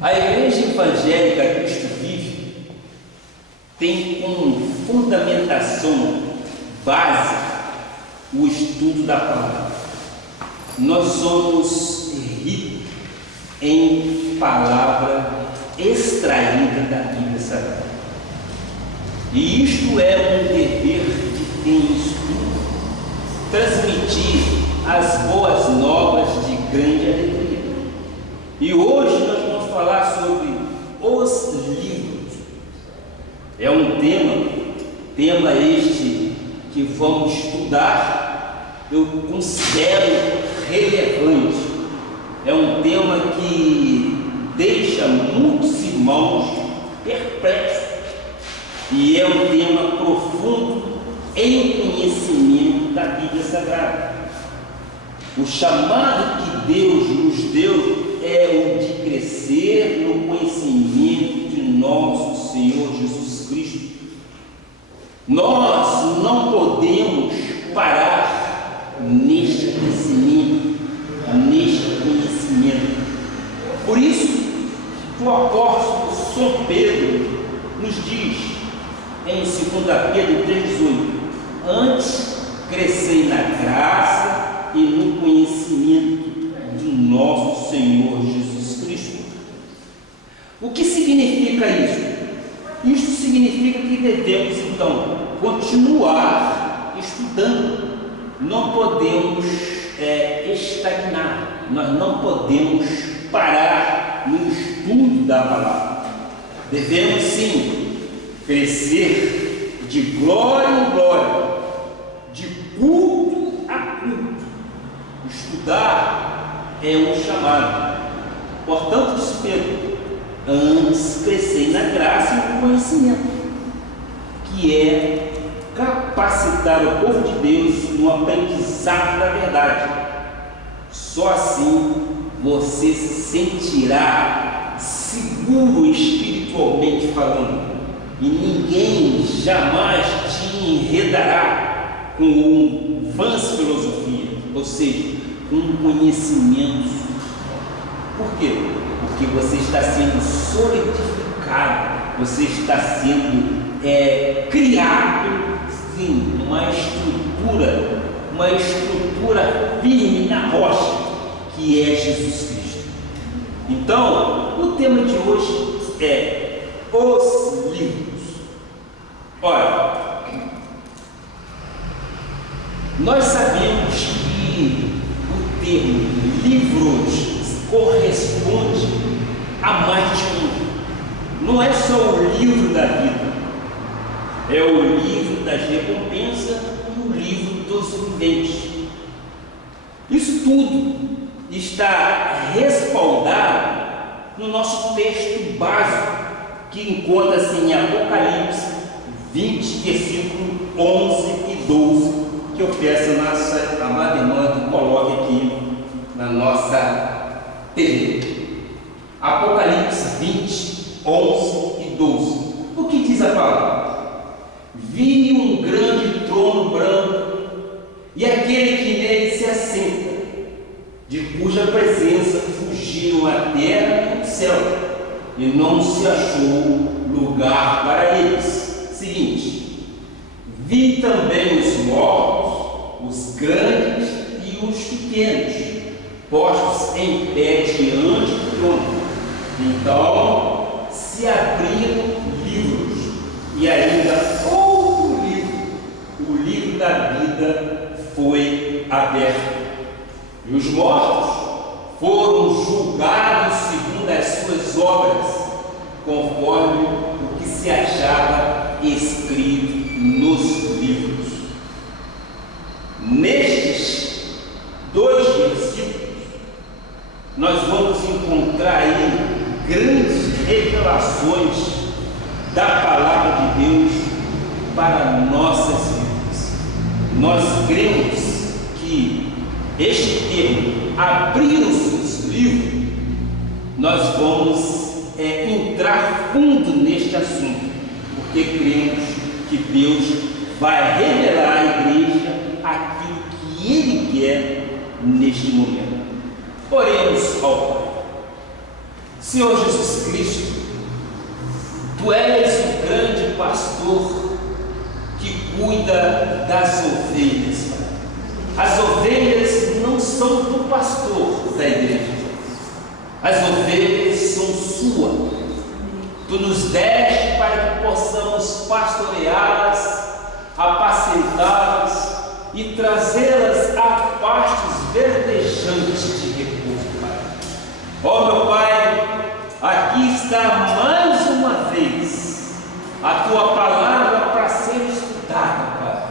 A Igreja Evangélica Cristo Vive tem como fundamentação básica o estudo da palavra. Nós somos ricos em palavra extraída da Bíblia Sagrada. E isto é um dever de quem estuda, transmitir as boas novas de grande alegria. E hoje nós vamos falar sobre os livros. É um tema este que vamos estudar, eu considero relevante. É um tema que deixa muitos irmãos perplexos. E é um tema profundo em conhecimento da Bíblia Sagrada. O chamado que Deus nos deu é o de crescer no conhecimento de nosso Senhor Jesus Cristo. Nós não podemos parar neste crescimento, neste conhecimento. Por isso, o apóstolo São Pedro nos diz em 2 Pedro 3,18: antes crescei na graça e no conhecimento de nosso Senhor Jesus Cristo. O que significa isso? Isso significa que devemos então continuar estudando. Não podemos estagnar, nós não podemos parar no estudo da palavra. Devemos sim crescer de glória em glória, de culto a culto. Estudar é um chamado. Portanto, diz Pedro, antes crescer na graça e no conhecimento, que é capacitar o povo de Deus no aprendizado da verdade. Só assim você se sentirá seguro espiritualmente falando, e ninguém jamais te enredará com vãs filosofia, ou seja, com conhecimento. Por quê? Porque você está sendo solidificado, você está sendo criado, sim, uma estrutura firme na rocha, que é Jesus Cristo. Então, o tema de hoje é os livros. Olha, nós sabemos que o termo livros corresponde a mais de um. Não é só o livro da vida, é o livro das recompensas e o livro dos viventes. Isso tudo está respaldado no nosso texto básico, que encontra-se em Apocalipse 20, versículo 11 e 12, que eu peço a nossa amada irmã que coloque aqui na nossa TV. Apocalipse 20, 11 e 12. O que diz a palavra? Vi um grande trono branco e aquele que nele se assenta, de cuja presença fugiram a terra e o céu, e não se achou lugar para eles. Seguinte: vi também os mortos, os grandes e os pequenos, postos em pé diante do trono. Então se abriram livros, e ainda outro livro, o livro da vida, foi aberto. E os mortos foram julgados segundo as suas obras, conforme o que se achava escrito nos livros. Nestes dois versículos, nós vamos encontrar aí grandes revelações da palavra de Deus para nossas vidas. Nós cremos que este termo, abrir-se os livros, nós vamos entrar fundo neste assunto, porque cremos que Deus vai revelar à igreja aquilo que Ele quer neste momento. Oremos ao Pai. Senhor Jesus Cristo, Tu és o grande pastor que cuida das ovelhas, Pai. As ovelhas não são do pastor da igreja, as ovelhas são suas. Tu nos deste para que possamos pastoreá-las, apacentá-las e trazê-las a pastos verdejantes de repouso, Pai. Ó meu Pai, aqui está mais uma vez a Tua palavra para ser estudada, Pai.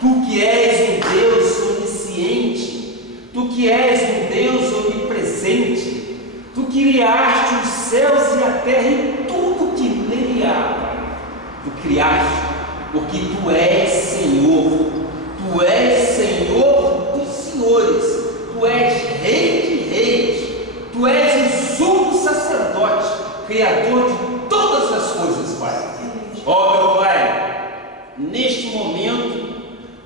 Tu que és um Deus onisciente, Tu que és um Deus onipresente, Tu criaste os céus e a terra e tudo que nele há, Pai. Tu criaste porque Tu és Senhor, Tu és Senhor dos senhores, Tu és Rei de reis, Tu és o sumo sacerdote, Criador de todas as coisas, Pai. Ó meu Pai, neste momento,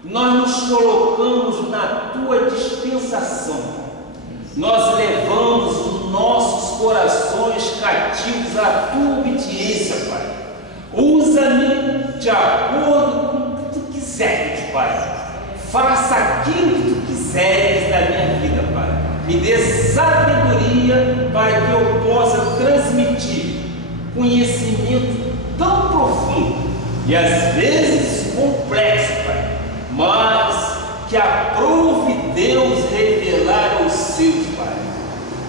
nós nos colocamos na Tua dispensação, nós levamos os nossos corações cativos à Tua obediência, Pai. Usa-me de acordo com o que Tu quiseres, Pai. Faça aquilo que Tu quiseres da minha vida, Pai. Me dê sabedoria para que eu possa transmitir conhecimento tão profundo e às vezes complexo, Pai, mas que aprove Deus revelar aos seus, Pai.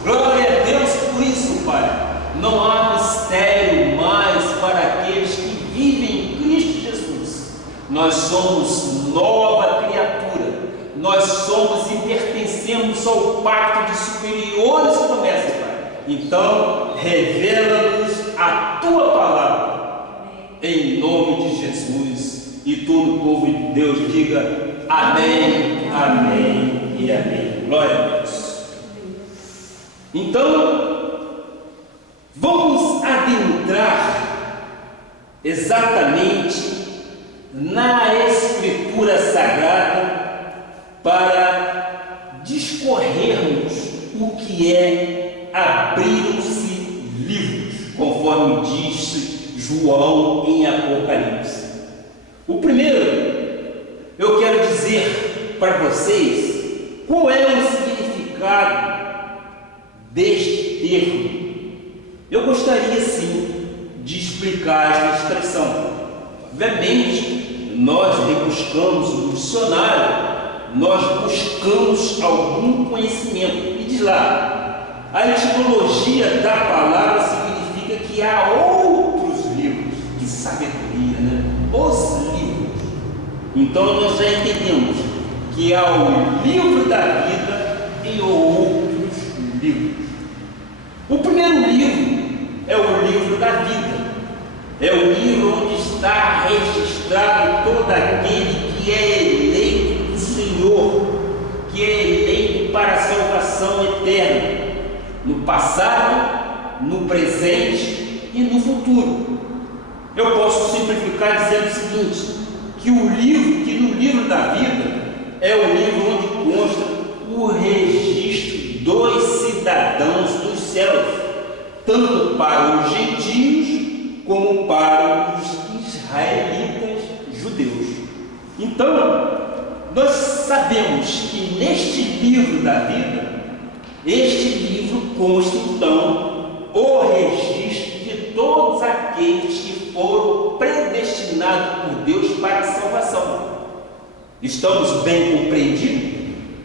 Glória a Deus por isso, Pai. Não há mistério mais para aqueles que vivem em Cristo Jesus. Nós somos nova criatura, nós somos e pertencemos ao pacto de superiores promessas, Pai. Então, revela-nos a Tua palavra, em nome de Jesus. E todo o povo de Deus diga amém, amém e amém. Glória a Deus. Então, vamos adentrar exatamente na Escritura Sagrada para discorrermos o que é abriram-se livros, conforme disse João em Apocalipse. O primeiro, eu quero dizer para vocês qual é o significado deste termo. Eu gostaria sim de explicar esta expressão. Obviamente, nós rebuscamos no dicionário, nós buscamos algum conhecimento. E diz lá, a etimologia da palavra significa que há outros livros. Que sabedoria, né? Os livros. Então nós já entendemos que há o livro da vida e outros livros. O primeiro livro é o livro da vida. É o livro onde está registrado todo aquele que é eleito do Senhor, que é eleito para a salvação eterna, no passado, no presente e no futuro. Eu posso simplificar dizendo o seguinte, que no livro da vida é o livro onde consta o registro dos cidadãos dos céus, tanto para os gentios como para os israelitas judeus. Então, nós sabemos que neste livro da vida, este livro consta então o registro de todos aqueles que foram predestinados por Deus para a salvação. Estamos bem compreendidos?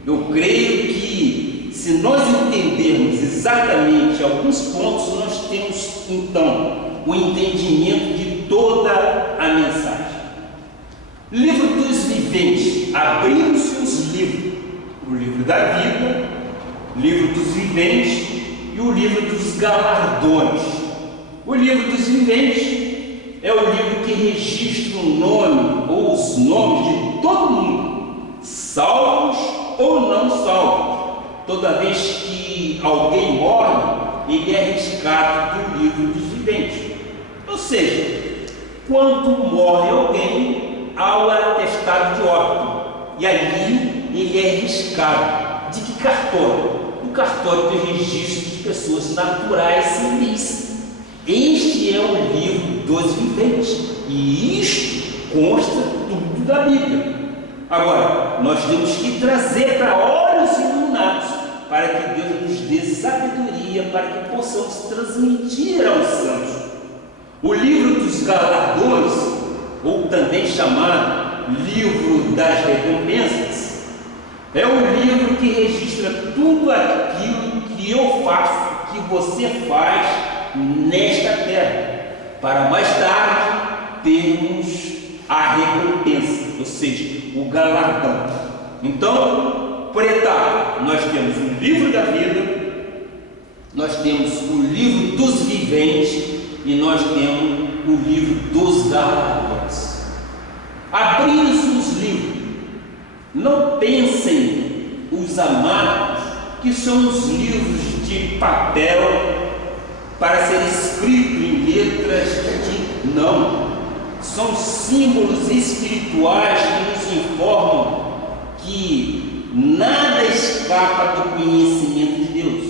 Eu creio que se nós entendermos exatamente alguns pontos, nós temos então o entendimento de toda a mensagem. Livro dos viventes, abriram-se os livros, o livro da vida, livro dos viventes e o livro dos galardões. O livro dos viventes é o livro que registra o nome ou os nomes de todo mundo, salvos ou não salvos. Toda vez que alguém morre, ele é riscado do livro dos viventes. Ou seja, quando morre alguém, há o atestado de óbito, e ali ele é riscado. De que cartório? O cartório de registro de pessoas naturais civis. Este é o livro dos viventes, e isto consta tudo da Bíblia. Agora, nós temos que trazer para olhos iluminados, para que Deus nos dê sabedoria, para que possamos transmitir aos santos. O livro dos galardões, ou também chamado livro das recompensas, é um livro que registra tudo aquilo que eu faço, que você faz nesta terra, para mais tarde termos a recompensa, ou seja, o galardão. Então, por etapa, nós temos o livro da vida, nós temos o livro dos viventes e nós temos o livro dos galardões. Abrindo-se os livros, não pensem, os amados, que são os livros de papel para ser escrito em letras de... Não, são símbolos espirituais que nos informam que nada escapa do conhecimento de Deus.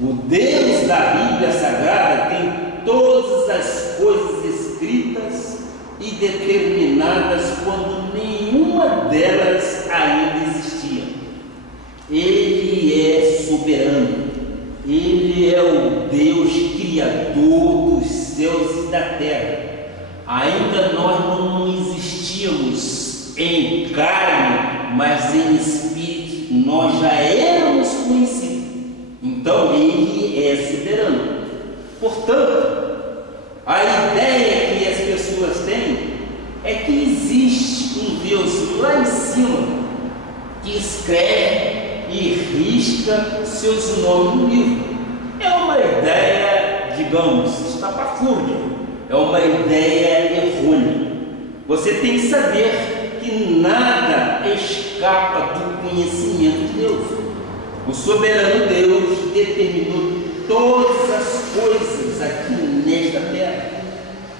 O Deus da Bíblia Sagrada tem todas as coisas escritas e determinadas quando nenhuma delas ainda existia. Ele é soberano, Ele é o Deus Criador dos céus e da terra. Ainda nós não existíamos em carne, mas em espírito nós já éramos conhecidos. Então Ele é soberano. Portanto, a ideia que as pessoas têm é que existe um Deus lá em cima que escreve e risca seus nomes no livro. É uma ideia, digamos, estapafúrdia, é uma ideia errônea. Você tem que saber que nada escapa do conhecimento de Deus. O soberano Deus determinou todas as coisas aqui nesta terra,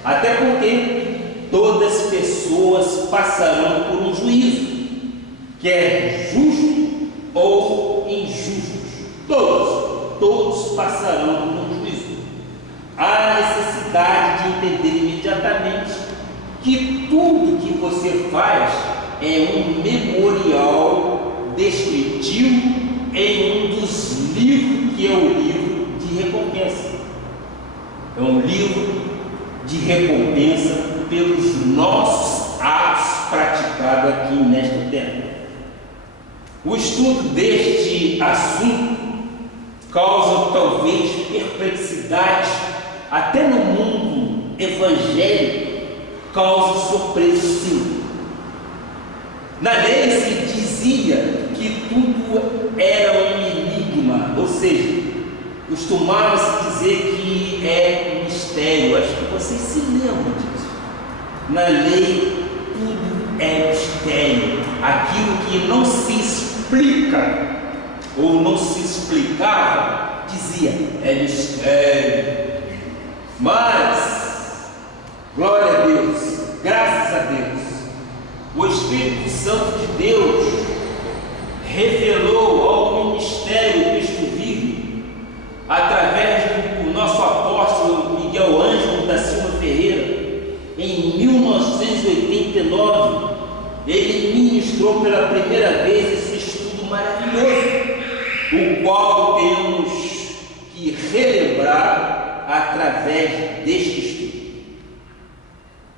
até porque todas as pessoas passarão por um juízo, quer justo ou injusto. Todos passarão por um juízo. Há necessidade de entender imediatamente que tudo que você faz é um memorial descritivo em um dos livros, que é o livro de recompensa. É um livro de recompensa pelos nossos atos praticados aqui nesta terra. O estudo deste assunto causa talvez perplexidade até no mundo evangélico, causa surpresa sim. Na lei se dizia que tudo era um enigma, ou seja, costumava-se dizer que é um mistério. Acho que vocês se lembram disso. Na lei tudo é mistério, aquilo que não se explica ou não se explicava, dizia, é mistério. Mas, glória a Deus, graças a Deus, o Espírito Santo de Deus revelou ao ministério Cristo Vive, através do nosso apóstolo Miguel Ângelo da Silva Ferreira. Em 1989, ele ministrou pela primeira vez esse estudo maravilhoso, o qual temos que relembrar através deste estudo.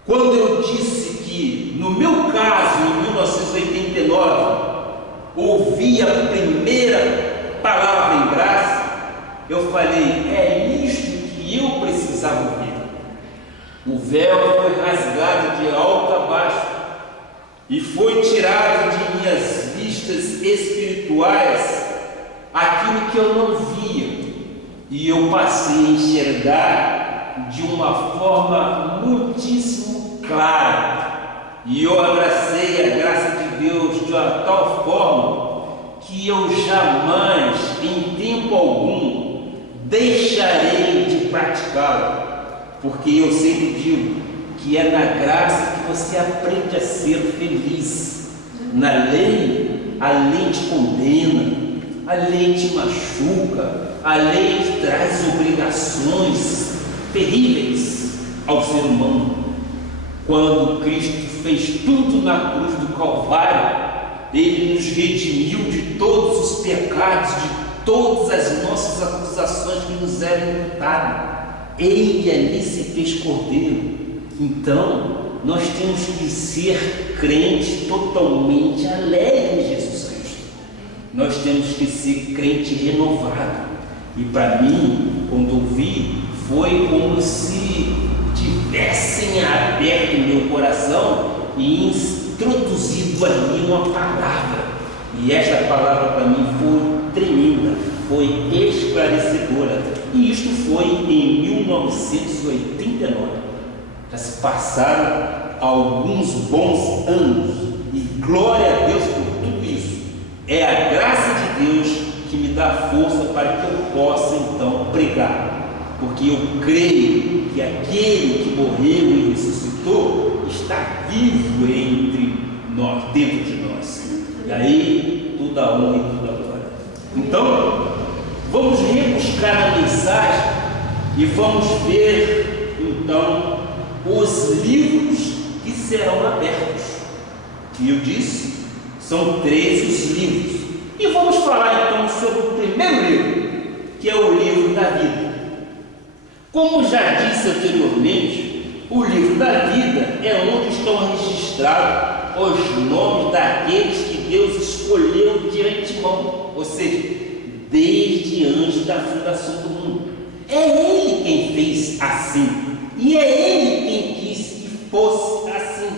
Quando eu disse que, no meu caso, em 1989, ouvi a primeira palavra em graça, eu falei, é isto que eu precisava ouvir. O véu foi rasgado de alto a baixo e foi tirado de minhas vistas espirituais aquilo que eu não via, e eu passei a enxergar de uma forma muitíssimo clara, e eu abracei a graça de Deus de uma tal forma que eu jamais, em tempo algum, deixarei de praticá-lo, porque eu sempre digo que é na graça que você aprende a ser feliz. Na lei, a lei te condena, a lei te machuca, a lei te traz obrigações terríveis ao ser humano. Quando Cristo fez tudo na cruz do Calvário, Ele nos redimiu de todos os pecados, de todas as nossas acusações que nos eram imputadas. Ele ali se fez cordeiro. Então, nós temos que ser crentes totalmente alegres em Jesus Cristo. Nós temos que ser crente renovado. E para mim, quando eu vi, foi como se tivessem aberto meu coração e introduzido ali uma palavra. E esta palavra para mim foi tremenda, foi esclarecedora. E isto foi em 1989. Já se passaram alguns bons anos, e glória a Deus por tudo isso. É a graça de Deus que me dá força para que eu possa então pregar, porque eu creio que aquele que morreu e ressuscitou está vivo entre nós, dentro de nós. E aí toda a honra e toda a glória. Então vamos rebuscar a mensagem e vamos ver então os livros que serão abertos. E eu disse, são 13 os livros. E vamos falar então sobre o primeiro livro, que é o livro da vida. Como já disse anteriormente, o livro da vida é onde estão registrados os nomes daqueles que Deus escolheu de antemão, ou seja, desde antes da fundação do mundo. É Ele quem fez assim. E é Ele quem quis que fosse assim.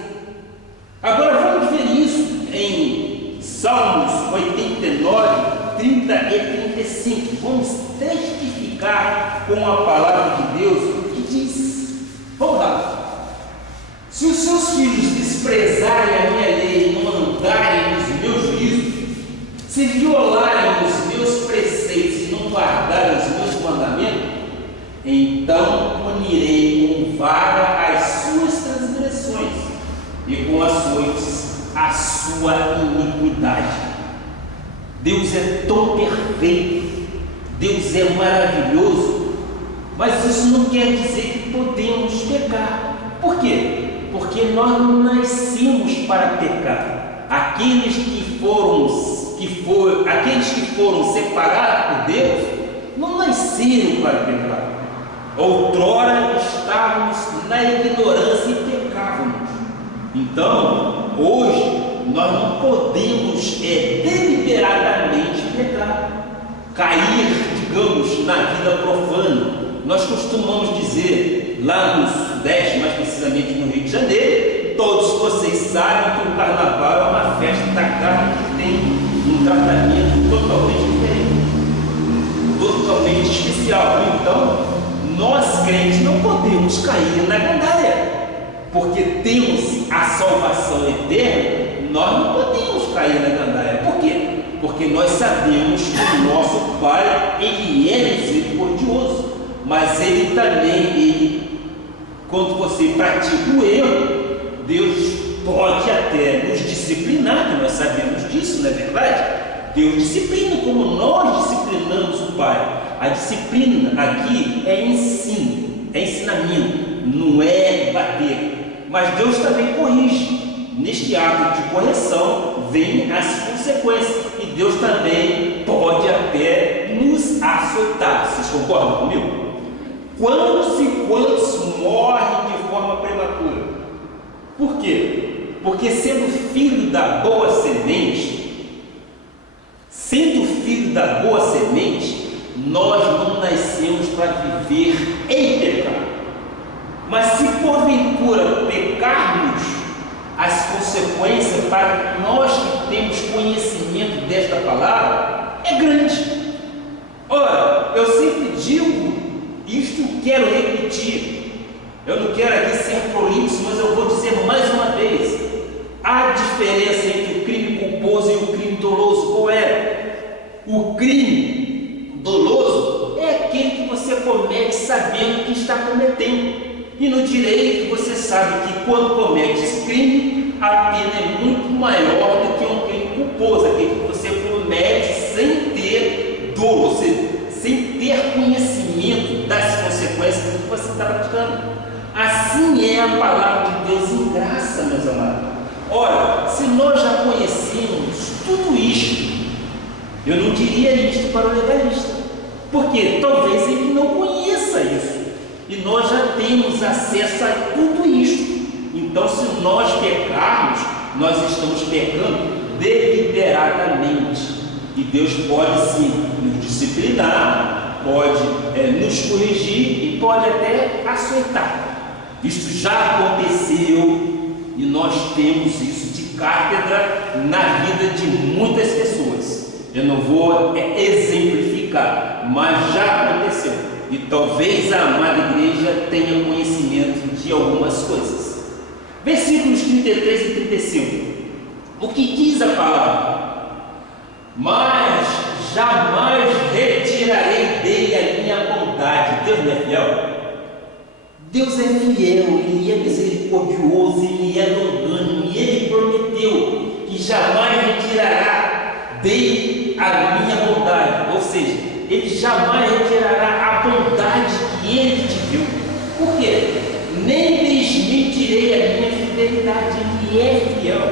Agora vamos ver isso em Salmos 89, 30 e 35. Vamos testificar com a palavra de Deus o que diz. Vamos lá. Se os seus filhos desprezarem a minha lei e não andarem nos meus juízos, se violarem os meus preceitos e não guardarem os meus mandamentos, então punirei com vara as suas transgressões e com açoites a sua iniquidade. Deus é tão perfeito, Deus é maravilhoso, mas isso não quer dizer que podemos pecar. Por quê? Porque nós não nascemos para pecar. Aqueles que foram separados por Deus não nasceram para pecar. Outrora estávamos na ignorância e pecávamos. Então, hoje, nós não podemos deliberadamente pecar, cair, digamos, na vida profana. Nós costumamos dizer, lá no Sudeste, mais precisamente no Rio de Janeiro, todos vocês sabem que o Carnaval é uma festa da carne que tem um tratamento totalmente diferente, totalmente especial. Então, nós crentes não podemos cair na gandaia, porque temos a salvação eterna. Nós não podemos cair na gandaia. Por quê? Porque nós sabemos que o nosso Pai, Ele é misericordioso, mas Ele também, quando você pratica o erro, Deus pode até nos disciplinar, que nós sabemos disso, não é verdade? Deus disciplina como nós disciplinamos o Pai. A disciplina aqui é ensino, é ensinamento, não é bater. Mas Deus também corrige. Neste ato de correção vem as consequências. E Deus também pode até nos açoitar. Vocês concordam comigo? Quantos morrem de forma prematura? Por quê? Porque sendo filho da boa semente, nós não nascemos para viver em pecado. Mas se porventura pecarmos, as consequências para nós que temos conhecimento desta palavra é grande. Ora, eu sempre digo isto, quero repetir. Eu não quero aqui ser prolixo, mas eu vou dizer mais uma vez. A diferença entre o crime culposo e o crime doloso, qual é? O crime doloso é aquele que você comete sabendo que está cometendo. E no direito você sabe que quando comete esse crime, a pena é muito maior do que um crime culposo, aquele que você comete sem ter dolo, ou seja, sem ter conhecimento das consequências do que você está praticando. Assim é a palavra de Deus em graça, meus amados. Ora, se nós já conhecemos tudo isto, eu não diria isto para o legalista, porque talvez ele não conheça isso, e nós já temos acesso a tudo isto. Então, se nós pecarmos, nós estamos pecando deliberadamente, e Deus pode sim nos disciplinar, pode nos corrigir e pode até açoitar. Isso já aconteceu e nós temos isso de cátedra na vida de muitas pessoas. Eu não vou exemplificar, mas já aconteceu, e talvez a amada igreja tenha conhecimento de algumas coisas. Versículos 33 e 35. O que diz a palavra? Mas jamais retirarei dele a minha bondade. Deus não é fiel? Deus é fiel, Ele é misericordioso, Ele é longânimo, e Ele prometeu que jamais retirará dele a minha bondade. Ou seja, Ele jamais retirará a bondade que Ele te deu. Por quê? Nem desmentirei a minha fidelidade. Ele é fiel,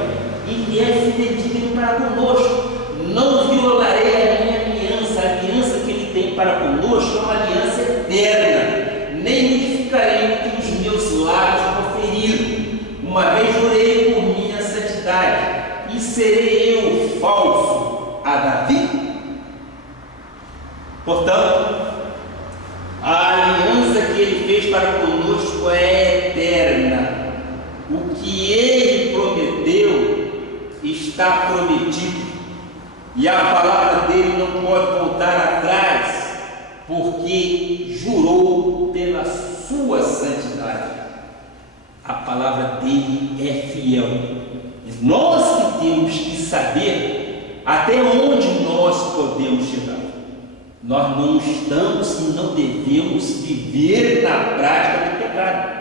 Ele é fidedigno para conosco. Não violarei a minha aliança. A aliança que Ele tem para conosco é uma aliança eterna. Nem modificarei o que os meus lábios proferiram. Uma vez jurei por minha santidade, e serei eu falso a Davi? Portanto, a aliança que Ele fez para conosco é eterna. O que Ele prometeu está prometido, e a palavra dele não pode voltar atrás, porque jurou pela sua santidade. A palavra dele é fiel. E nós que temos que saber até onde nós podemos chegar. Nós não estamos e não devemos viver na prática do pecado.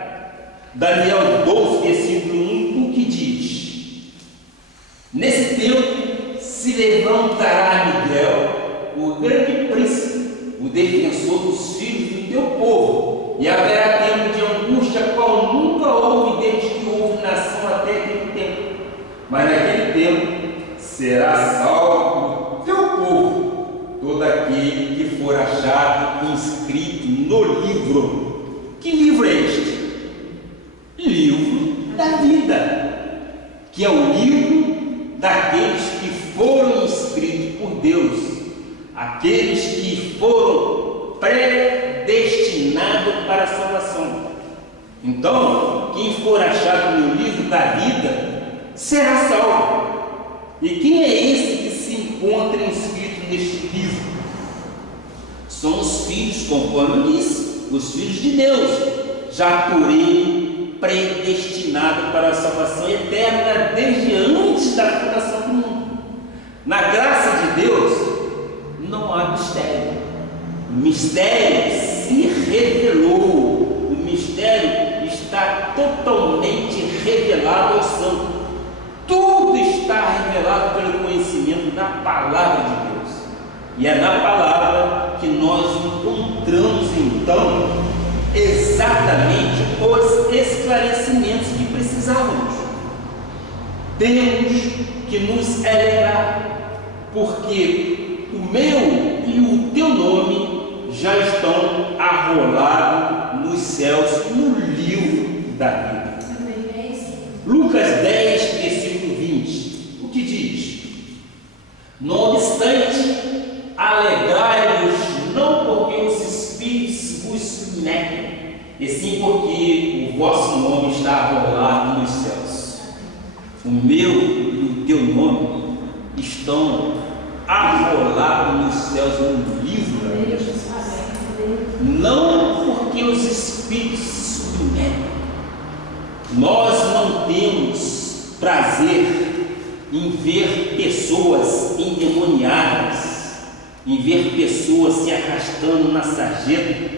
Daniel 12, versículo 1, o que diz? Nesse tempo se levantará Miguel, o grande príncipe, o defensor dos filhos do teu povo, e haverá tempo de angústia, qual nunca houve desde que houve nação até aquele tempo. Mas naquele tempo será salvo o teu povo, todo aquele que for achado inscrito no livro. Que livro é este? Livro da vida, que é o livro daqueles que foram inscritos por Deus, aqueles que foram predestinados para a salvação. Então, quem for achado no livro da vida será salvo. E quem é esse que se encontra inscrito neste livro? São os filhos, conforme eu disse, os filhos de Deus, já por Ele predestinado para a salvação eterna desde antes da fundação do mundo. Na graça de Deus não há mistério. O mistério se revelou. O mistério está totalmente revelado ao santo. Tudo está revelado pelo conhecimento da palavra de Deus. E é na palavra que nós encontramos então exatamente os esclarecimentos que precisávamos. Temos que nos alegrar, porque o meu e o teu nome já estão arrolados nos céus, no livro da vida. Lucas 10, versículo 20, o que diz? Não obstante, alegrai-vos, não porque os espíritos vos submetem, e sim porque o vosso nome está arrolado nos céus. O meu e o teu nome estão arrolados nos céus no livro da vida. Não porque os espíritos se submetem. Nós não temos prazer em ver pessoas endemoniadas, em ver pessoas se arrastando na sarjeta,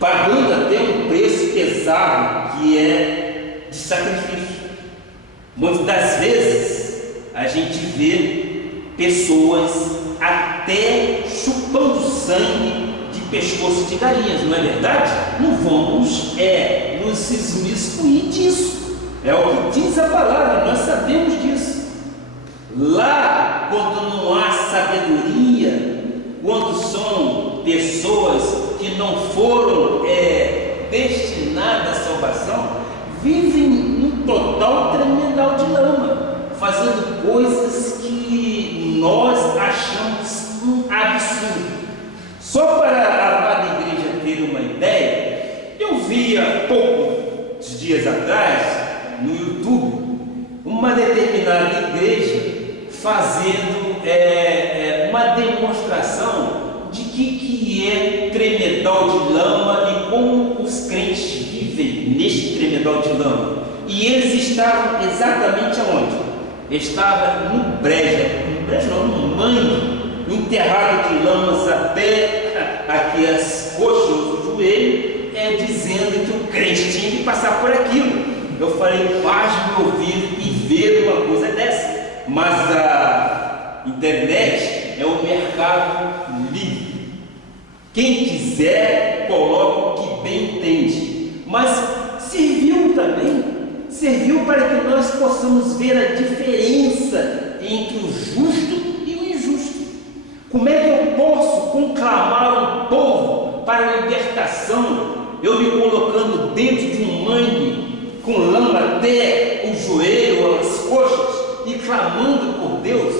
pagando até um preço pesado que é de sacrifício. Muitas das vezes a gente vê pessoas até chupando chupando sangue de pescoço de galinhas, não é verdade? Não vamos nos exmiscuir disso. É o que diz a palavra, nós sabemos disso. Lá, quando não há sabedoria, quando são pessoas que não foram destinadas à salvação, vivem num total tremendal de lama, fazendo coisas que nós achamos um absurdo. Só para a amada igreja ter uma ideia, eu vi há poucos dias atrás, no YouTube, uma determinada igreja fazendo uma demonstração de que é tremedal de lama e como os crentes vivem neste tremedal de lama. E eles estavam exatamente aonde? Estava no mangue, enterrado de lamas até aqui as coxas, o joelho, dizendo que o crente tinha que passar por aquilo. Eu falei, paz me ouvir e ver uma coisa dessa. Mas a internet é um mercado livre. Quem quiser, coloca o que bem entende. Mas serviu para que nós possamos ver a diferença entre o justo e o injusto. Como é que eu posso conclamar um povo para a libertação, eu me colocando dentro de um mangue com lama até o joelho ou as coxas e clamando por Deus?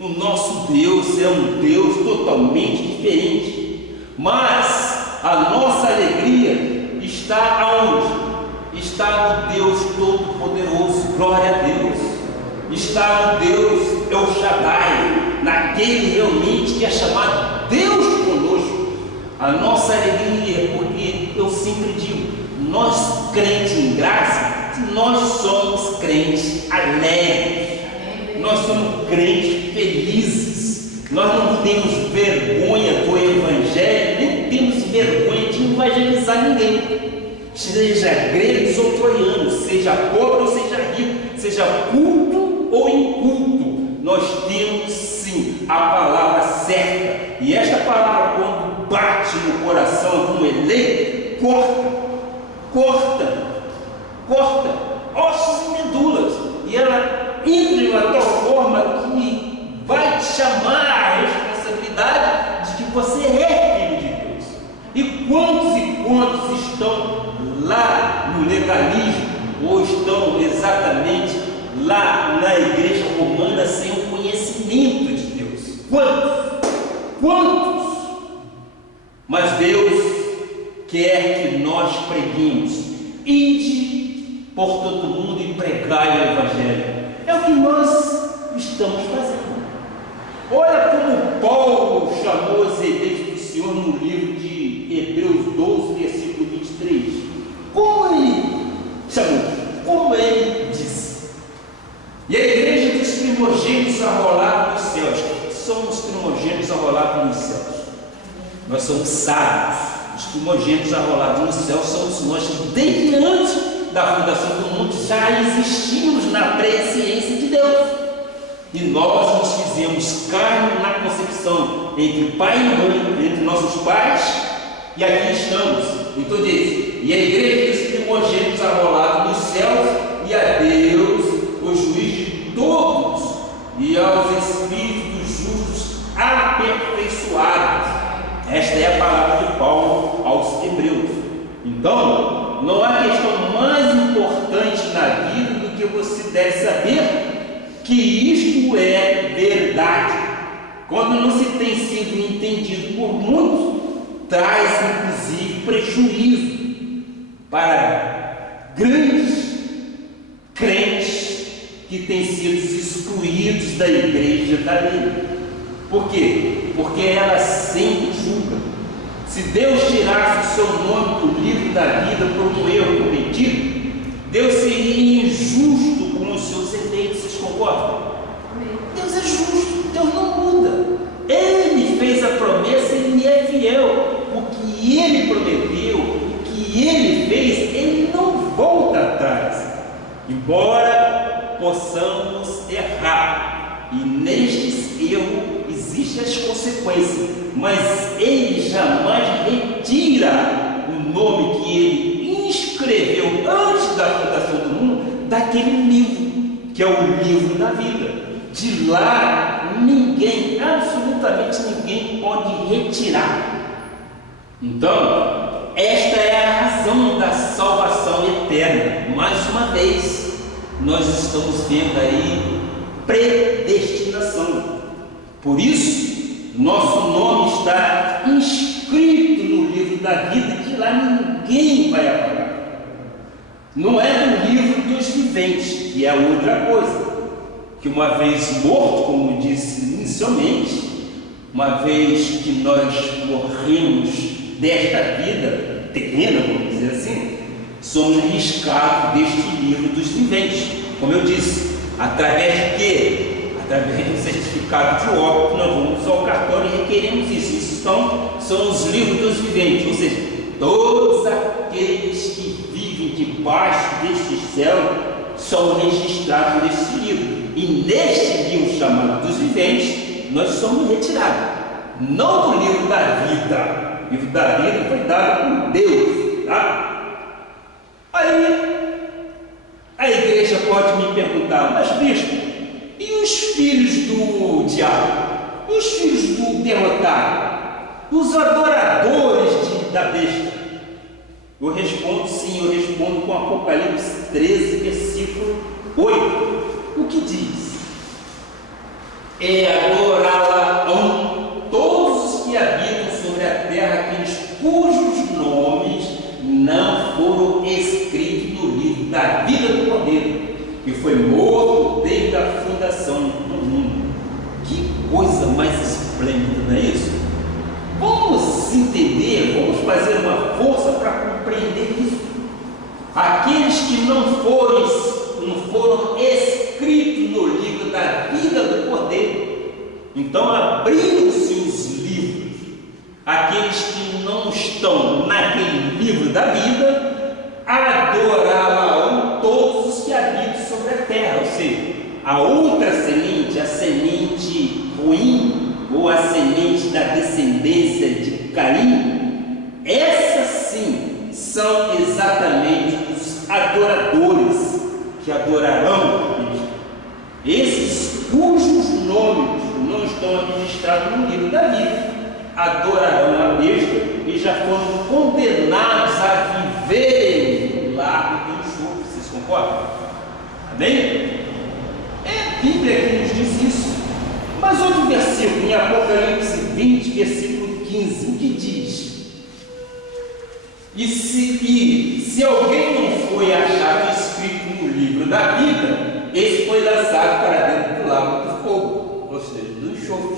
O nosso Deus é um Deus totalmente diferente. Mas a nossa alegria está aonde? Está no Deus Todo-Poderoso, glória a Deus. Está no Deus El Shaddai, naquele realmente que é chamado Deus conosco. A nossa alegria, porque eu sempre digo, nós crentes em graça, nós somos crentes alegres, nós somos crentes felizes, nós não temos vergonha do Evangelho, nem temos vergonha de evangelizar ninguém. Seja grego ou troiano, seja pobre ou seja rico, seja culto ou inculto, nós temos sim a palavra certa, e esta palavra, quando bate no coração de um eleito, corta ossos e medulas, e ela entra de uma tal forma que vai te chamar a responsabilidade de que você é filho de Deus. E quantos estão lá no legalismo, ou estão exatamente lá na igreja romana sem o conhecimento de Deus? Quantos? Mas Deus quer que nós preguemos, ide por todo mundo e pregai o Evangelho. É o que nós estamos fazendo. Olha como Paulo chamou os eleitos do Senhor no livro de Hebreus 12, versículo 23. Como ele chamou? Como ele disse? E a igreja dos primogênitos arrolados nos céus. Que são os primogênitos arrolados nos céus? Nós somos sábios. Os primogênitos arrolados nos céus somos nós que, desde antes da fundação do mundo, já existimos na presciência de Deus. E nós nos fizemos carne na concepção entre pai e mãe, entre nossos pais, e aqui estamos. Então diz, e a igreja dos primogênitos arrolados nos céus, e a Deus, o juiz de todos, e aos espíritos justos aperfeiçoados. Esta é a palavra de Paulo aos Hebreus. Então, não há questão mais importante na vida do que você deve saber que isto é verdade. Quando não se tem sido entendido por muitos, traz inclusive prejuízo para grandes crentes que têm sido excluídos da igreja da lei. Por quê? Porque ela sempre julga. Se Deus tirasse o seu nome do livro da vida por um erro cometido, Deus seria injusto com os seus eleitos. Vocês concordam? Deus é justo, Deus não muda. Ele fez a promessa, Ele é fiel. O que Ele prometeu, o que Ele fez, Ele não volta atrás. Embora possamos errar, e nestes erros existem as consequências. mas ele jamais retira o nome que ele inscreveu antes da fundação do mundo daquele livro, que é o livro da vida. De lá, ninguém, absolutamente ninguém pode retirar. Então, esta é a razão da salvação eterna. Mais uma vez, nós estamos vendo aí predestinação. Por isso, nosso nome está inscrito no livro da vida, que lá ninguém vai apagar. Não é no livro dos viventes, que é outra coisa. Que uma vez morto, como disse inicialmente, uma vez que nós morremos desta vida terrena, vamos dizer assim, somos riscados deste livro dos viventes. Como eu disse, através de quê? Através do certificado de óbito, nós vamos ao cartório e requeremos isso. Isso são os livros dos viventes, ou seja, todos aqueles que vivem debaixo deste céu são registrados neste livro. E neste livro chamado dos viventes, nós somos retirados. Não do livro da vida. O livro da vida foi dado por Deus. Tá? Aí, a igreja pode me perguntar, mas bispo, e os filhos do diabo? Os filhos do derrotado? Os adoradores da besta? Eu respondo sim, eu respondo com Apocalipse 13, versículo 8. O que diz? É adorá-la todos os que habitam sobre a terra, aqueles cujos nomes não foram escritos no livro da vida do Cordeiro, que foi morto desde a fundação do mundo. Que coisa mais esplêndida, não é isso? Vamos entender, vamos fazer uma força para compreender isso. Aqueles que não foram escritos no livro da vida do Cordeiro. Então abriram-se os livros. Aqueles que não estão naquele livro da vida, adorá-la todos os que habitam sobre a terra. Ou seja, a outra semente, a semente ruim, ou a semente da descendência de Caim, essas sim são exatamente os adoradores que adorarão Cristo. Esses cujos nomes não estão registrados no livro da vida adorarão a besta e já foram condenados a viverem no lago do enxofre. Vocês concordam? Amém? É a Bíblia que nos diz isso. Mas outro versículo, em Apocalipse 20, versículo 15, o que diz? E se alguém não foi achado escrito no livro da vida, esse foi lançado para dentro do lago do fogo, ou seja, do enxofre.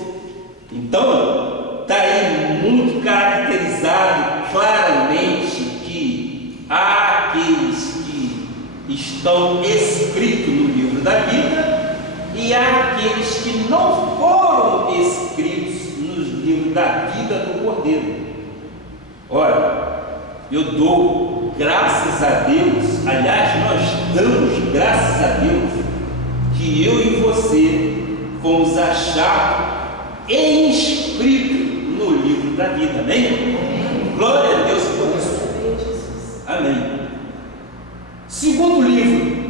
Então, está aí muito caracterizado claramente que há aqueles que estão escritos no livro da vida e há aqueles que não foram escritos nos livros da vida do Cordeiro. Ora, eu dou graças a Deus, aliás, nós damos graças a Deus que eu e você fomos achados e inscritos no livro da vida. Amém? Amém. Glória a Deus por isso. Amém. Segundo livro,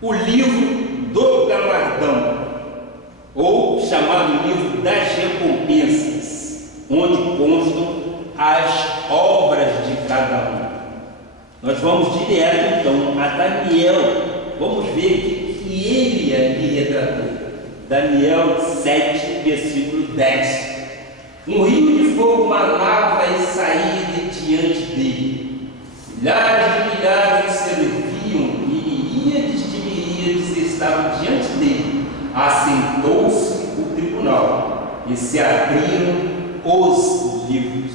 o livro do galardão, ou chamado livro das recompensas, onde constam as obras de cada um. Nós vamos direto então a Daniel, vamos ver o que ele ali retratou. Daniel 7, versículo 10. Um rio de fogo manava e saía de diante dele. Milhares de milhares serviam e miríades estavam diante dele. Assentou-se o tribunal e se abriram os livros.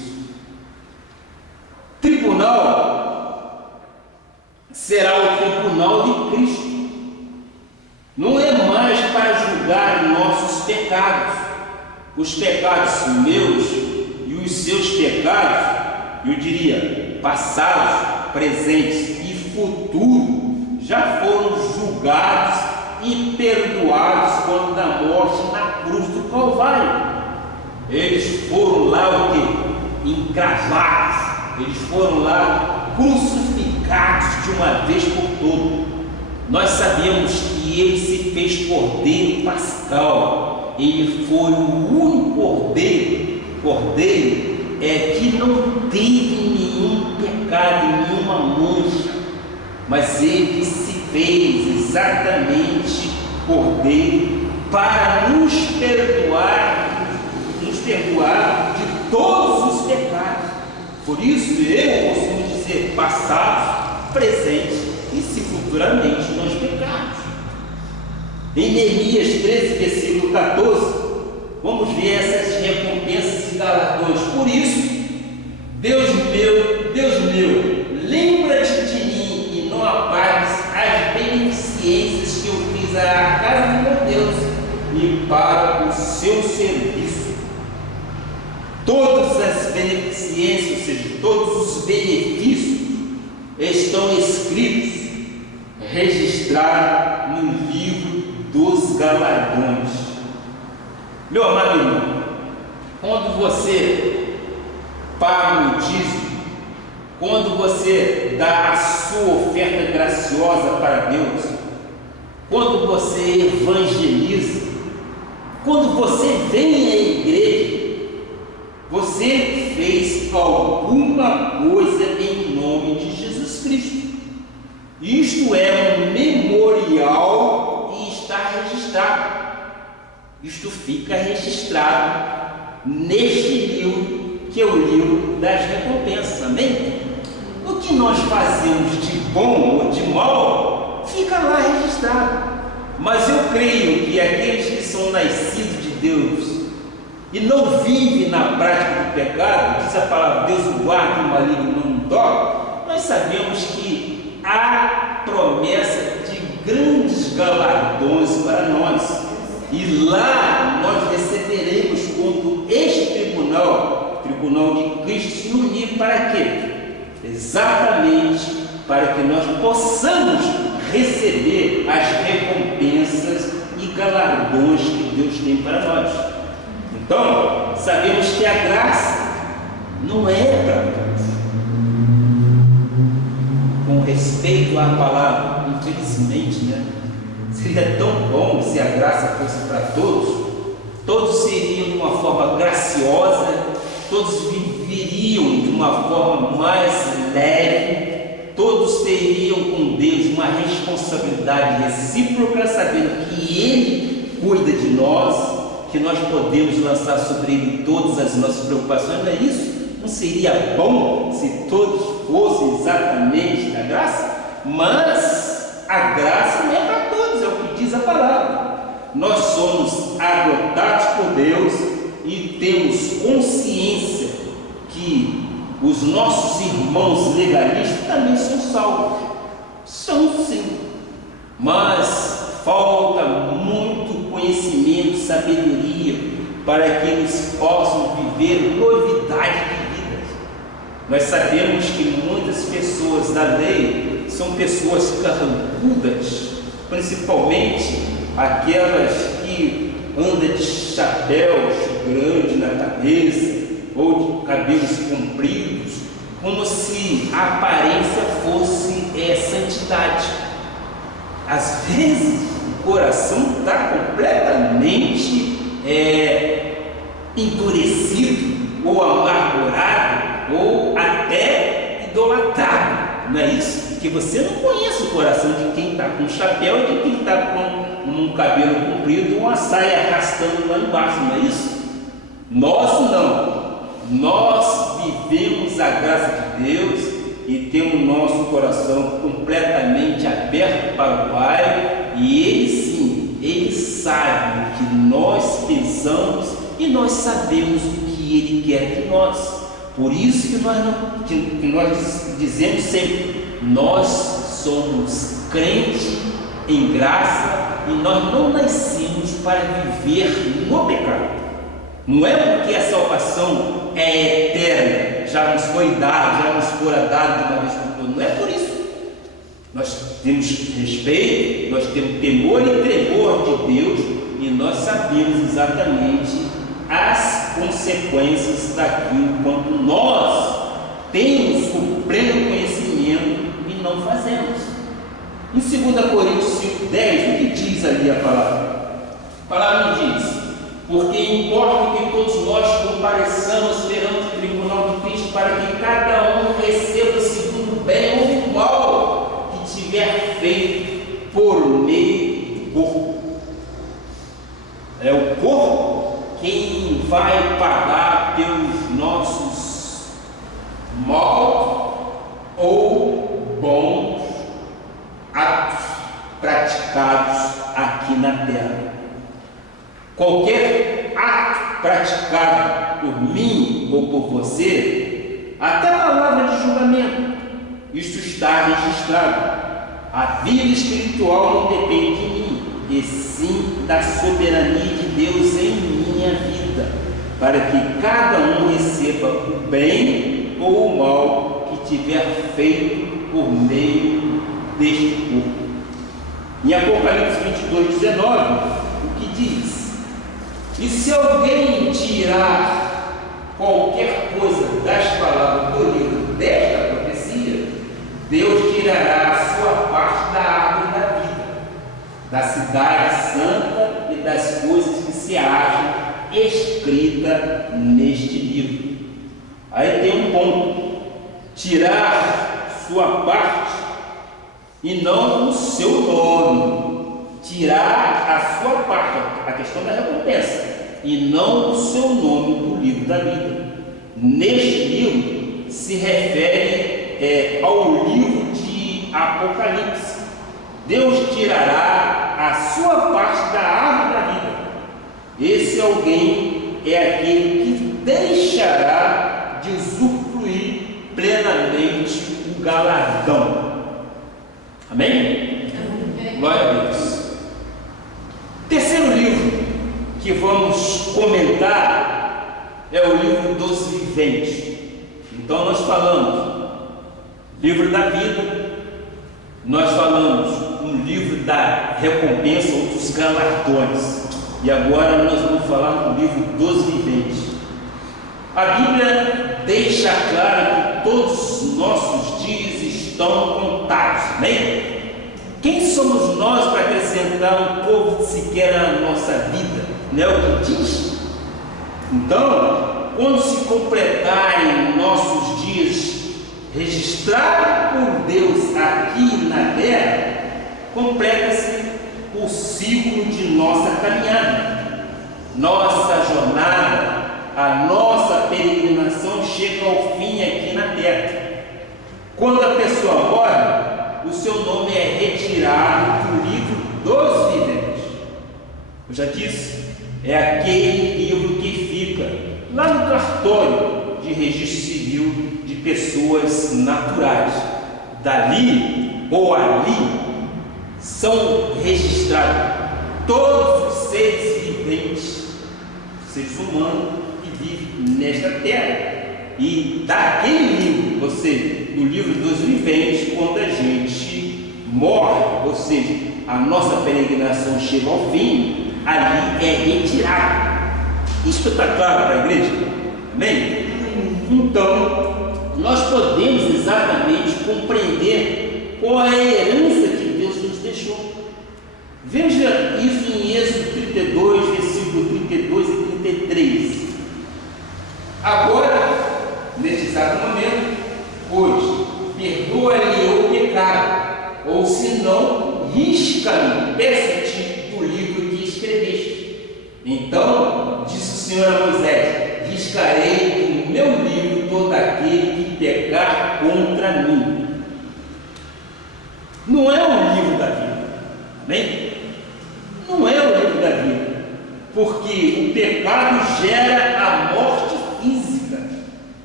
Tribunal será o tribunal de Cristo. Não é mais para julgar nossos pecados, os pecados meus e os seus pecados, eu diria, passados, presentes e futuros, já foram julgados e perdoados quando da morte na cruz do Calvário. Eles foram lá o quê? Encravados, eles foram lá crucificados de uma vez por todas. Nós sabemos que ele se fez cordeiro pascal, ele foi o único cordeiro que não teve nenhum pecado, nenhuma mancha, mas ele se fez exatamente cordeiro para nos perdoar de todos os pecados. Por isso eu costumo dizer passado, presente e se futuramente nós pecarmos. Em Neemias 13, versículo 14, vamos ver essas recompensas e galardões. Por isso, Deus meu, lembra-te de mim e não apagues as beneficências que eu fiz à casa do meu Deus e para o seu serviço. Todas as beneficências, ou seja, todos os benefícios estão escritos, registrados no livro dos galardões. Meu amado irmão, quando você paga o dízimo, quando você dá a sua oferta graciosa para Deus, quando você evangeliza, quando você vem à igreja, você fez alguma coisa em nome de Jesus Cristo. Isto é um memorial e está registrado. Isto fica registrado neste livro, que é o livro das recompensas. Amém? O que nós fazemos de bom ou de mal, fica lá registrado. Mas eu creio que aqueles que são nascidos de Deus e não vivem na prática do pecado, diz a palavra, Deus o guarda e o maligno não o toca, nós sabemos que há promessa de grandes galardões para nós. E lá nós receberemos quando este tribunal de Cristo se unir para quê? Exatamente para que nós possamos receber as recompensas e galardões que Deus tem para nós. Então, sabemos que a graça não é para todos. Com respeito à palavra, infelizmente, seria tão bom se a graça fosse para todos. Todos seriam de uma forma graciosa, todos viveriam de uma forma mais leve, todos teriam com Deus uma responsabilidade recíproca, sabendo que Ele cuida de nós, que nós podemos lançar sobre Ele todas as nossas preocupações. Não é isso? Não seria bom se todos fossem exatamente da graça? Mas a graça não é para todos, é o que diz a palavra. Nós somos adotados por Deus e temos consciência que os nossos irmãos legalistas também são salvos. São sim, mas falta muito conhecimento, sabedoria para que eles possam viver novidade de vida. Nós sabemos que muitas pessoas da lei são pessoas carrancudas, principalmente aquelas que andam de chapéus grandes na cabeça ou de cabelos compridos, como se a aparência fosse santidade. Às vezes o coração está completamente endurecido, ou amargurado, ou até idolatrado, não é isso? Porque você não conhece o coração de quem está com chapéu e de quem está com um cabelo comprido, uma saia arrastando lá embaixo, não é isso? Nós não. Nós vivemos a graça de Deus e temos nosso coração completamente aberto para o Pai, e Ele sim, Ele sabe o que nós pensamos e nós sabemos o que Ele quer de nós. Por isso que nós dizemos sempre, nós somos crentes em graça e nós não nascemos para viver no pecado. Não é porque a salvação é eterna, já nos foi dado, já nos fora dado de uma vez por todas. Não é por isso. Nós temos respeito, nós temos temor e tremor de Deus e nós sabemos exatamente as consequências daquilo quando nós temos o pleno conhecimento e não fazemos. Em 2 Coríntios 5,10, o que diz ali a palavra? A palavra diz: porque importa que todos nós compareçamos perante o tribunal de Cristo, para que cada um receba segundo o bem ou o mal que tiver feito por meio do corpo. É o corpo quem vai pagar pelos nossos maus ou bons atos praticados aqui na terra. Qualquer ato praticado por mim ou por você, até palavra de julgamento, isto está registrado. A vida espiritual não depende de mim, e sim da soberania de Deus em minha vida, para que cada um receba o bem ou o mal que tiver feito por meio deste corpo. Em Apocalipse 22:19, o que diz? E se alguém tirar qualquer coisa das palavras do livro desta profecia, Deus tirará a sua parte da árvore da vida, da cidade santa e das coisas que se acham escritas neste livro. Aí tem um ponto: tirar sua parte e não o seu nome. Tirar a sua parte, a questão da recompensa, e não o seu nome do livro da vida. Neste livro se refere ao livro de Apocalipse. Deus tirará a sua parte da árvore da vida. Esse alguém é aquele que deixará de usufruir plenamente o galardão. Amém? Glória a Deus. Terceiro livro que vamos comentar é o livro dos viventes. Então nós falamos livro da vida, nós falamos um livro da recompensa ou dos galardões, e agora nós vamos falar do livro dos viventes. A Bíblia deixa claro que todos os nossos dias estão contados, amém? Quem somos nós para acrescentar um pouco sequer na nossa vida? Não é o que diz? Então, quando se completarem nossos dias registrados por Deus aqui na terra, completa-se o ciclo de nossa caminhada. Nossa jornada, a nossa peregrinação chega ao fim aqui na terra. Quando a pessoa morre, o seu nome é retirado do livro dos viventes. Eu já disse, é aquele livro que fica lá no cartório de registro civil de pessoas naturais. Dali ou ali são registrados todos os seres viventes, seres humanos que vivem nesta terra. E daquele livro, ou seja, do livro dos viventes, quando a gente morre, ou seja, a nossa peregrinação chega ao fim, ali é retirado. Isso está claro para a igreja? Amém? Então, nós podemos exatamente compreender qual é a herança que Deus nos deixou. Veja isso em Êxodo 32, versículo 32 e 33. Agora, neste exato momento, pois perdoa-lhe o pecado, ou se não, risca-me, peço-te do livro que escreveste. Então disse o Senhor a Moisés: riscarei do meu livro todo aquele que pecar contra mim. Não é o livro da vida, amém? Não é o livro da vida, porque o pecado gera a morte física.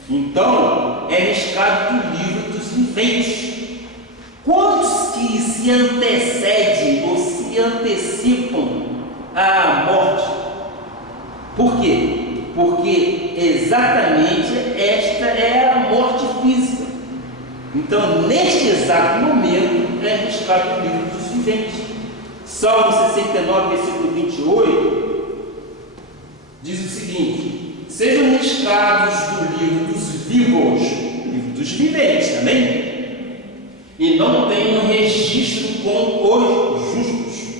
Então é riscado do livro dos viventes. Quantos que se antecedem ou se antecipam à morte? Por quê? Porque exatamente esta é a morte física. Então, neste exato momento, é riscado o livro dos viventes. Salmo 69, versículo 28, diz o seguinte: sejam riscados do livro dos vivos, livro dos viventes, amém? E não tenham registro com os justos.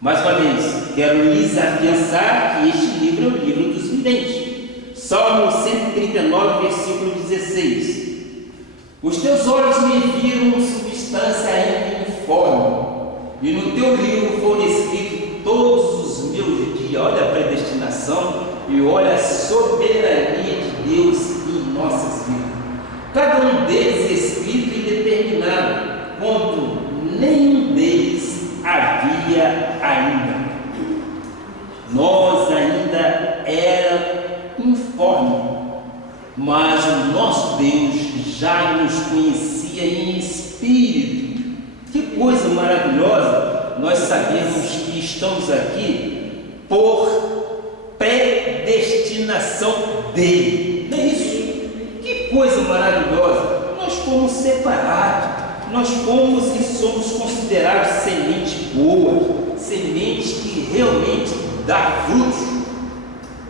Mais uma vez, quero lhes afiançar que este livro é o livro dos viventes. Salmo 139, versículo 16. Os teus olhos me viram substância ainda informe, e no teu livro foram escritos todos os meus dias. Olha a predestinação e olha a soberania de Deus em nossas vidas. Cada um deles escrito e determinado, quando nenhum deles havia ainda. Nós ainda éramos informes, mas o nosso Deus já nos conhecia em espírito. Que coisa maravilhosa nós sabemos que estamos aqui por predestinação dele. Não é isso? Que coisa maravilhosa! Nós fomos separados, nós fomos e somos considerados semente boa, semente que realmente dá frutos.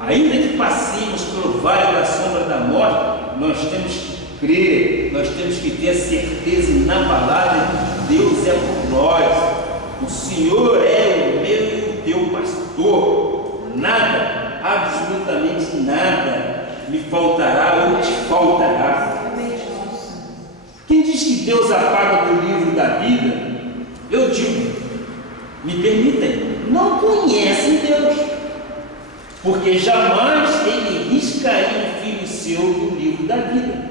Ainda que passemos pelo vale da sombra da morte, nós temos que crer, nós temos que ter a certeza inabalável de que Deus é por nós. O Senhor é o meu e o teu pastor. Nada, absolutamente nada, me faltará ou te faltará. Quem diz que Deus apaga do livro da vida, eu digo, me permitem, não conhecem Deus, porque jamais ele riscaria um filho seu do livro da vida.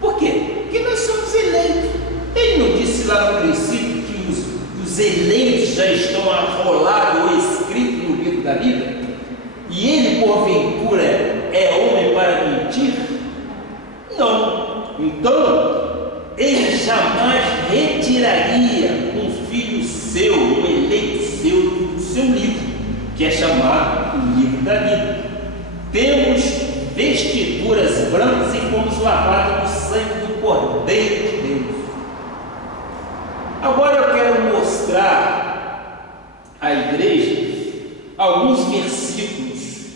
Por quê? Porque nós somos eleitos. Ele não disse lá no princípio que os eleitos já estão arrolados ou escritos no livro da vida? E ele, porventura, é homem para mentir? Não. Então, ele jamais retiraria um filho seu, um eleito seu, do seu livro, que é chamado o livro da vida. Temos vestiduras brancas e fomos lavados no sangue do Cordeiro de Deus. Agora eu quero mostrar à igreja alguns versículos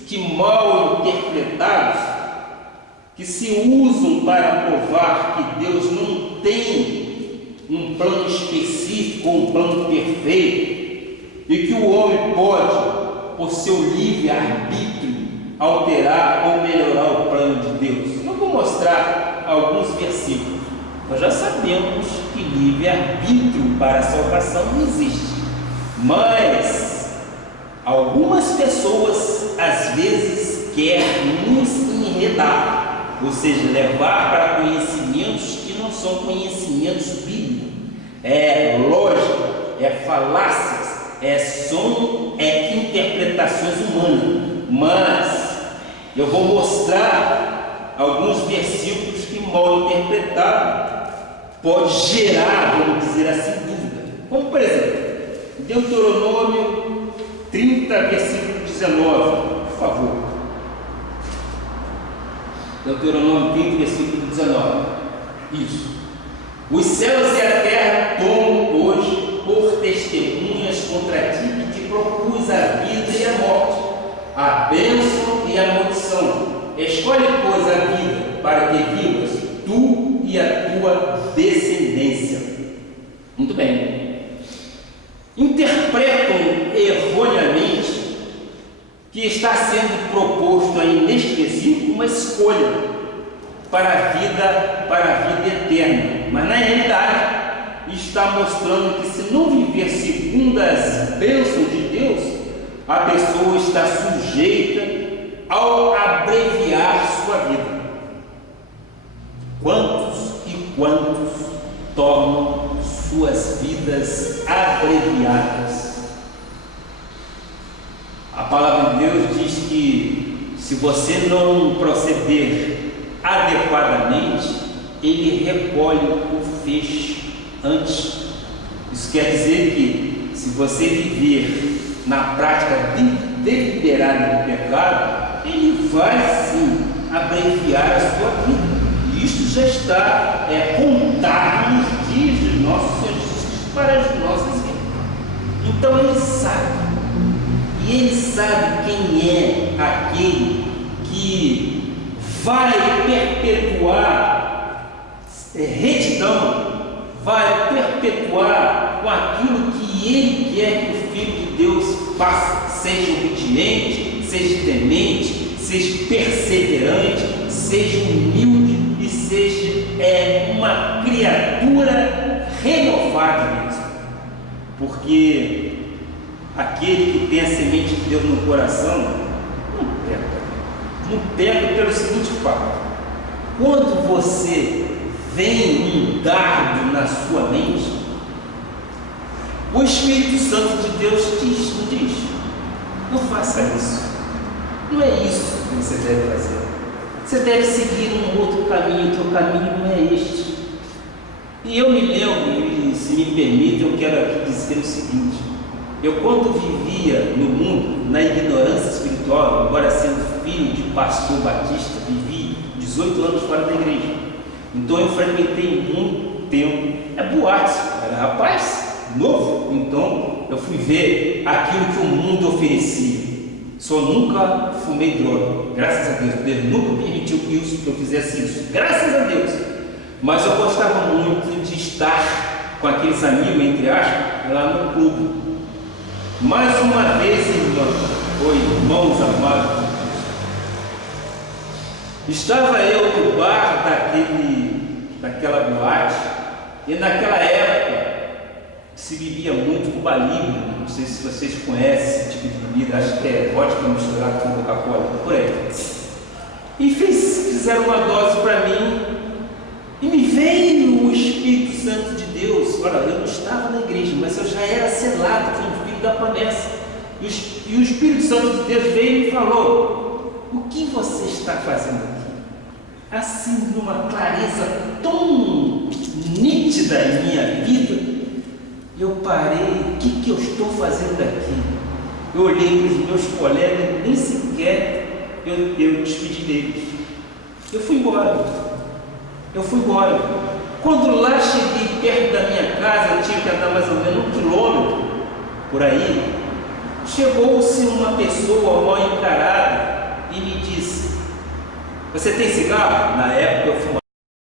que, mal interpretados, que se usam para provar que Deus não tem um plano específico, um plano perfeito, e que o homem pode, por seu livre-arbítrio, alterar ou melhorar o plano de Deus. Eu vou mostrar alguns versículos. Nós já sabemos que livre-arbítrio para a salvação não existe, mas algumas pessoas às vezes querem nos enredar, ou seja, levar para conhecimentos que não são conhecimentos bíblicos, é lógica, é falácias, são interpretações humanas. Mas eu vou mostrar alguns versículos que, mal interpretados, pode gerar, vamos dizer assim, dúvida. Como, por exemplo, Deuteronômio 30, versículo 19, por favor. Deuteronômio 30, versículo 19. Isso. Os céus e a terra tomam hoje por testemunhas contra ti, que te propus a vida e a morte, a bênção e a maldição. Escolhe, pois, a vida, para que vivas tu e a tua descendência. Muito bem. Interpretam erroneamente que está sendo proposto aí neste versículo uma escolha para a vida eterna. Mas na realidade está mostrando que, se não viver segundo as bênçãos de Deus, a pessoa está sujeita ao abreviar sua vida. Quantos e quantos tornam suas vidas abreviadas? A palavra de Deus diz que, se você não proceder adequadamente, ele recolhe o feixe antes. Isso quer dizer que, se você viver na prática deliberada do pecado, ele vai sim abreviar a sua vida. E isto já está contado nos dias de nosso Senhor Jesus Cristo para as nossas vidas. Então ele sabe, e ele sabe quem é aquele que que vai perpetuar retidão, vai perpetuar com aquilo que Ele quer que o Filho de Deus faça, seja obediente, seja temente, seja perseverante, seja humilde e seja uma criatura renovada mesmo. Porque aquele que tem a semente de Deus no coração não peca pelo seguinte fato: quando você vem um dardo na sua mente, o Espírito Santo de Deus diz, não diz? Não faça isso, não é isso que você deve fazer, você deve seguir um outro caminho, o teu caminho não é este. E eu me lembro, e se me permite, eu quero aqui dizer o seguinte: eu, quando vivia no mundo, na ignorância espiritual, embora sendo filho de pastor batista, vivi 18 anos fora da igreja. Então eu frequentei muito tempo, boate, era rapaz, novo, então eu fui ver aquilo que o mundo oferecia. Só nunca fumei droga, graças a Deus. Deus nunca permitiu que eu fizesse isso, graças a Deus. Mas eu gostava muito de estar com aqueles amigos, entre aspas, lá no clube. Mais uma vez, irmãos amados, estava eu no bar daquela boate, e naquela época se bebia muito Cuba Libre. Não sei se vocês conhecem esse tipo de bebida, acho que é vodka misturado com Coca-Cola, por aí. E fizeram uma dose para mim, e me veio o Espírito Santo de Deus. Olha, eu não estava na igreja, mas eu já era selado como filho da promessa. E o Espírito Santo de Deus veio e me falou: o que você está fazendo aqui? Assim, numa clareza tão nítida em minha vida, eu parei. O que eu estou fazendo aqui? Eu olhei para os meus colegas, nem sequer eu despedi deles. Eu fui embora. Quando lá cheguei perto da minha casa, eu tinha que andar mais ou menos 1 quilômetro por aí. Chegou-se uma pessoa mal encarada e me disse: você tem cigarro? Na época eu fumava